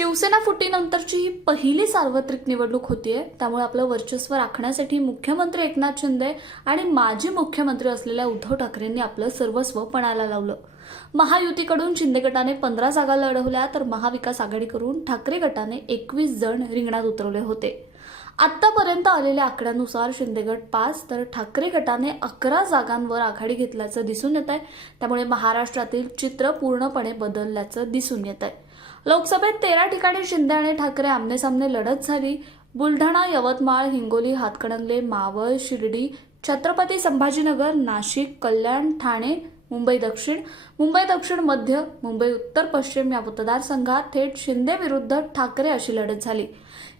शिवसेना फुटीनंतरची ही पहिली सार्वत्रिक निवडणूक होतीये. त्यामुळे आपलं वर्चस्व राखण्यासाठी मुख्यमंत्री एकनाथ शिंदे आणि माजी मुख्यमंत्री असलेल्या उद्धव ठाकरेंनी आपलं सर्वस्व पणाला लावलं. महायुतीकडून शिंदे गटाने पंधरा जागा लढवल्या तर महाविकास आघाडीकडून ठाकरे गटाने एकवीस जण रिंगणात उतरवले होते. आत्तापर्यंत आलेल्या आकड्यानुसार शिंदे गट पाच तर ठाकरे गटाने अकरा जागांवर आघाडी घेतल्याचं दिसून येत आहे त्यामुळे महाराष्ट्रातील चित्र पूर्णपणे बदलल्याचं दिसून येत आहे लोकसभेत तेरा ठिकाणी शिंदे आणि ठाकरे आमनेसामने लढत झाली. बुलढाणा यवतमाळ हिंगोली हातकणंगले मावळ शिर्डी छत्रपती संभाजीनगर नाशिक कल्याण ठाणे मुंबई दक्षिण मुंबई दक्षिण मध्य मुंबई उत्तर पश्चिम या मतदारसंघात थेट शिंदे विरुद्ध ठाकरे अशी लढत झाली.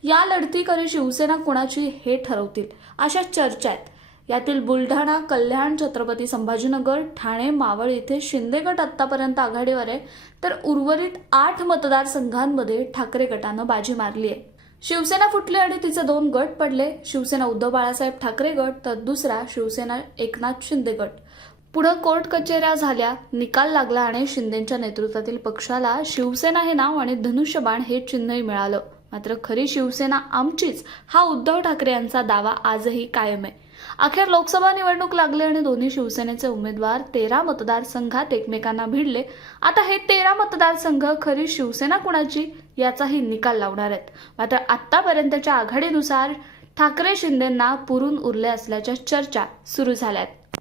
या लढतीकडे शिवसेना कोणाची हे ठरवतील अशा चर्चा आहेत. यातील बुलढाणा कल्याण छत्रपती संभाजीनगर ठाणे मावळ इथे शिंदे गट आतापर्यंत आघाडीवर आहे तर उर्वरित आठ मतदारसंघांमध्ये ठाकरे गटानं बाजी मारली आहे. शिवसेना फुटली आणि तिचे दोन गट पडले. शिवसेना उद्धव बाळासाहेब ठाकरे गट तर दुसरा शिवसेना एकनाथ शिंदे गट. पुढं कोर्ट कचेऱ्या झाल्या. निकाल लागला आणि शिंदेच्या नेतृत्वातील पक्षाला शिवसेना हे नाव आणि धनुष्यबाण हे चिन्हही मिळालं. मात्र खरी शिवसेना आमचीच हा उद्धव ठाकरे यांचा दावा आजही कायम आहे. अखेर लोकसभा निवडणूक लागली आणि दोन्ही शिवसेनेचे उमेदवार तेरा मतदारसंघात एकमेकांना भिडले. आता हे तेरा मतदारसंघ खरी शिवसेना कुणाची? याचाही निकाल लावणार आहेत. मात्र आतापर्यंतच्या आघाडीनुसार ठाकरे शिंदेंना पुरून उरले असल्याच्या चर्चा सुरू झाल्या आहेत.